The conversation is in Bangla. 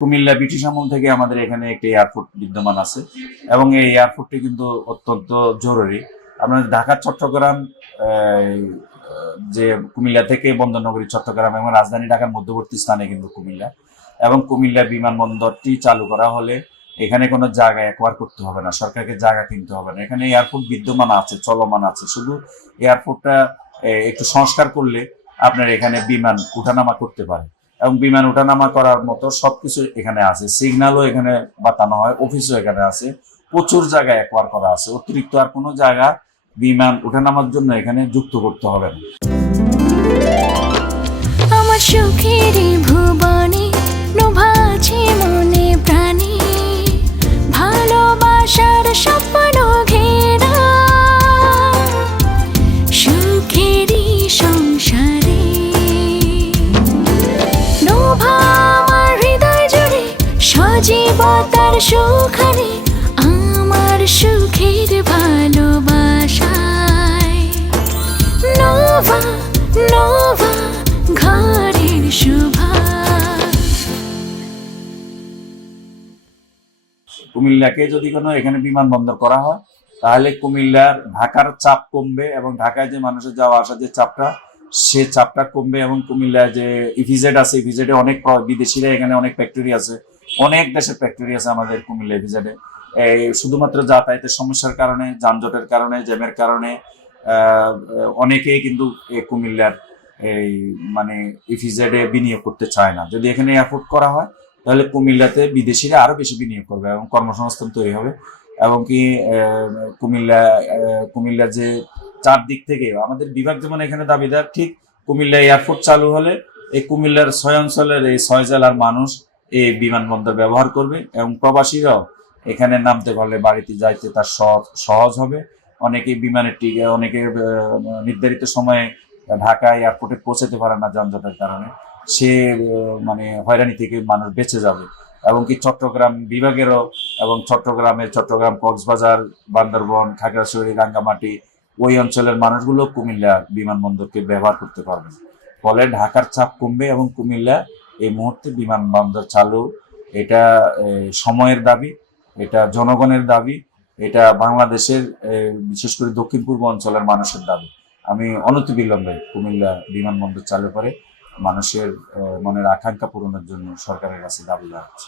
কুমিল্লা ব্রিটিশ আমল থেকে আমাদের এখানে একটি এয়ারপোর্ট বিদ্যমান আছে এবং এই এয়ারপোর্টটি কিন্তু অত্যন্ত জরুরি। আমরা ঢাকা চট্টগ্রাম যে কুমিল্লা থেকে বন্দরনগরী চট্টগ্রাম এবং রাজধানী ঢাকার মধ্যবর্তী স্থানে কিন্তু কুমিল্লা, এবং কুমিল্লা বিমানবন্দরটি চালু করা হলে এখানে কোনো জায়গা একবার করতে হবে না, সরকারকে জায়গা কিনতে হবে না। এখানে এয়ারপোর্ট বিদ্যমান আছে, চলমান আছে, শুধু এয়ারপোর্টটা একটু সংস্কার করলে আপনার এখানে বিমান উঠানামা করতে পারে এবং বিমান ওঠানামা করার মতো সবকিছু এখানে আছে। সিগন্যালও এখানে বাতানো হয়, অফিসও এখানে আছে, প্রচুর জায়গায় একবার করা আছে। অতিরিক্ত আর কোনো জায়গা বিমান ওঠানামার জন্য এখানে যুক্ত করতে হবে না। আমার সুখের ভুবনে নোভাছে মনে প্রাণে, ভালোবাসার স্বপ্ন ঘেরা সুখেরই সংসারে। নোভা আমার হৃদয় জুড়ে সজীবতার সুখানে, আমার সুখের ভালোবাসায়। নোভা নোভা ঘরের শোভা। কুমিল্লাকে যদি কোনো এখানে বিমানবন্দর করা হয় তাহলে কুমিল্লার ঢাকার চাপ কমবে এবং ঢাকায় যে মানুষের যাওয়া আসা যে চাপটা, সে চাপটা কমবে। এবং কুমিল্লায় যে ইভিজেড আছে, ইভিজেডে অনেক বিদেশিরা, এখানে অনেক ফ্যাক্টরি আছে, অনেক দেশের ফ্যাক্টরি আছে আমাদের কুমিল্লা ইভিজেডে। এই শুধুমাত্র যাতায়াতের সমস্যার কারণে, যানজটের কারণে, জ্যামের কারণে অনেকেই কিন্তু কুমিল্লার এই মানে ইভিজেডে বিনিয়োগ করতে চায় না। যদি এখানে এয়ারপোর্ট করা হয় তাহলে কুমিল্লাতে বিদেশিরা আরো বেশি বিনিয়োগ করবে এবং কর্মসংস্থান তৈরি হবে। এবং কি কুমিল্লার যে চারদিক থেকে আমাদের বিভাগ যেমন এখানে দাবিদার, ঠিক কুমিল্লা এয়ারপোর্ট চালু হলে এই কুমিল্লার 6 অঞ্চলের এই 6 জেলার মানুষ এই বিমানবন্দর ব্যবহার করবে এবং প্রবাসীরাও এখানে নামতে পারলে বাড়িতে যাইতে তার সহজ হবে। অনেকেই বিমানের টিকে, অনেকে নির্ধারিত সময়ে ঢাকা এয়ারপোর্টে পৌঁছাতে পারে না যানজটের কারণে, সে মানে হয়রানি থেকে মানুষ বেঁচে যাবে। এবং কি চট্টগ্রাম বিভাগেরও, এবং চট্টগ্রাম, কক্সবাজার, বান্দরবন, খাগড়াছড়ি, রাঙ্গামাটি ওই অঞ্চলের মানুষগুলো কুমিল্লা বিমানবন্দরকে ব্যবহার করতে পারবে। ফলে ঢাকার চাপ কমবে এবং কুমিল্লা এই মুহূর্তে বিমানবন্দর চালু, এটা সময়ের দাবি, এটা জনগণের দাবি, এটা বাংলাদেশের বিশেষ করে দক্ষিণ পূর্ব অঞ্চলের মানুষের দাবি। আমি অনতিবিলম্বে কুমিল্লা বিমানবন্দর চালু করে মানুষের মনের আকাঙ্ক্ষা পূরণের জন্য সরকারের কাছে দাবি জানাচ্ছি।